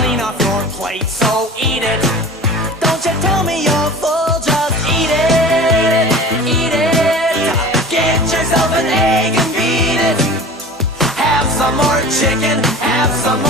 clean off your plate, so eat it. Don't you tell me you're full, just eat it. Eat it. Get yourself an egg and beat it. Have some more chicken, have some more